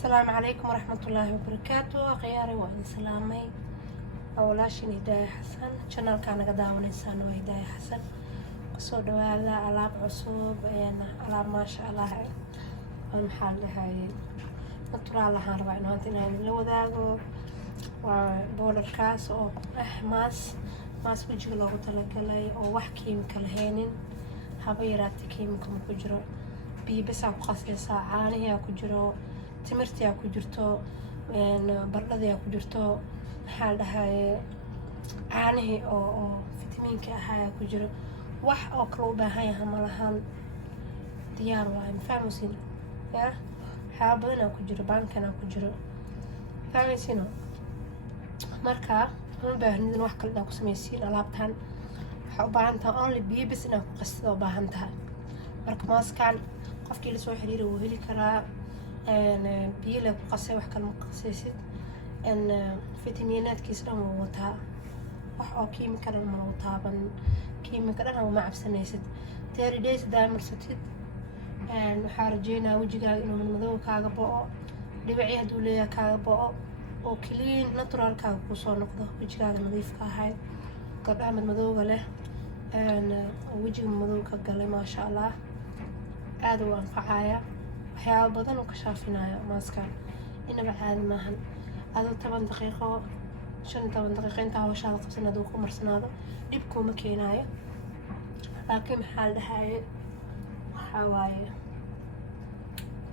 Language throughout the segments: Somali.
السلام عليكم ورحمة الله وبركاته. خياري وأنا سلامي أولاشين هداية حسن channel كان قداون إنسان وهداية حسن قصود ولا ألعاب عصوب أنا ألعاب ما شاء الله المحل هاي نطلع لها ربع نوانتين هاي اللي ذاقو وبولر كاس أو ماس وجه لو تلقلي أو wax kiimika lahaynin haba yaraatay kiimika ma ku jiro biyo bas ku qasaysaa caanaha ku jiro timirta ku jirto baradhada ku jirto maxaa dhahay caanaha oo fitamiinka ah ku jiro wax oo kale u baahan yahay ma lahan diyaar waa fahmaysin ya waxa badan ku jiro baankana ku jiro fahmaysin marka ma baahnidin wax kale ku sameeysiin alaabtan waxa u baahan tahay only biyo bas inaad ku qasdo u baahan tahay marka maaskan qofkii la soo xiriiray wuu heli karaa biyo la ku qasay wax kale ma qasaysid fitamiinaadkiisa dhan wuu wataa wax oo kiimika dhan ma lagu taaban kiimika dhan ma cabsanaysid 30 days daamursatid waxaa rajeynaa wajigaaga inuu madow kaaga bo'o dhibicii hadduu leeyahay kaaga bo'o oo clean natural kaaga ku soo noqdo wajigaaga nadiif ka ahay gabdhaha madowga leh wajiga madow ka galay ma sha Allah aad u anfacaya waxyaabo badan oo ka shaafinaya maaska inaba caadi maahan adoo 10 daqiiqo 15 daqiiqo inta hawshaada qabsanado ku marsanaado dib kuma keenayo laakiin maxaa la dhahay waxa waaye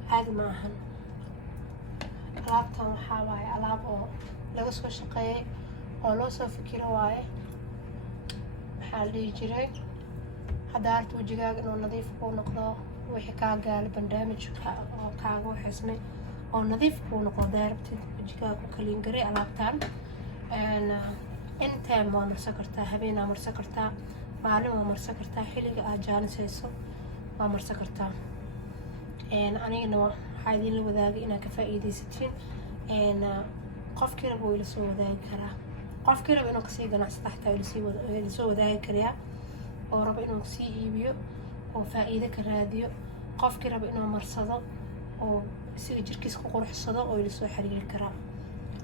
caadi maahan alaabtan waxaa waaye alaab oo laga soo shaqeeyay oo loo soo fikiro waaye maxaa la dhihi jiray hadda arta wajigaaga inuu nadiif ku noqdo wixii kaa gaala barnaamijka oo kaaga waxaysmay oo nadiif ku noqdo daarabtid wajigaaga ku kaliin garay alaabtan anytime waa marsan kartaa habeen waa marsan kartaa maalin waa marsan kartaa xilliga aad jaanisayso waa marsan kartaa anigana waxaa idin la wadaagay inaad ka faa'iidaysatiin qofkii rabo ila soo wadaagi karaa qofkii rabo inuu kasii ganacsado xataa ila soo wadaagi karaa oo rabo inuu kasii iibiyo oo faa'iido ka raadiyo qofkii rabo inuu marsado oo isiga jirkiisa ku quruxsado oo ila soo xiriiri karaa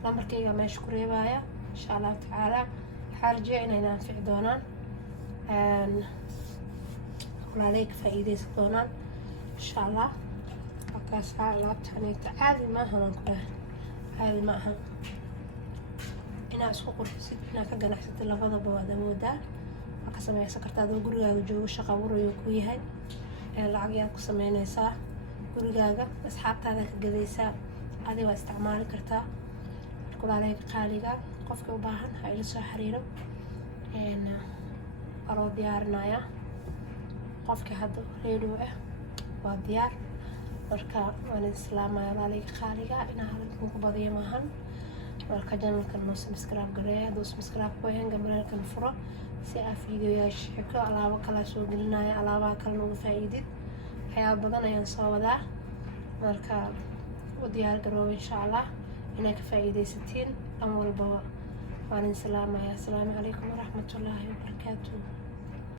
lambarkayga meesha ku reebaya insha Allah tacaala waxaa rajeeyaa inay anfici doonaan walaalay ka faa'iidaysan doonaan insha Allah markaas alaabtan caadi maaha waan ku dhahay caadi maaha inaad isku qurxisid inaad ka ganacsatid labadaba waad awoodaa ka samaysan kartaa adoo gurigaaga joogo shaqo abuurayo ku yahay lacag yaad ku samaynaysaa gurigaaga asxaabtaada ka gadaysaa adiga waa isticmaali kartaa walaalay qaaliga qofka u baahan ha ila soo xiriiro aroo diyaarinaya qofka hadda ready waa diyaar marka waan islaamaya walaalay qaaliga inaa halkan ku badiyo maahan marka channelka noo subscribe gareeya haduu subscribe ku yahay gambarka furo si aad fiidiyoyaasha xigto alaabo kala soo gelinaya alaabaha kale uga faa'iidid waxyaabo badan ayaan soo wadaa marka u diyaar garoow insha Allah inaad ka faa'iidaysatiin dhan walba waan islaamaya. Assalaamu calaykum waraxmatullaahi wabarakaatuh.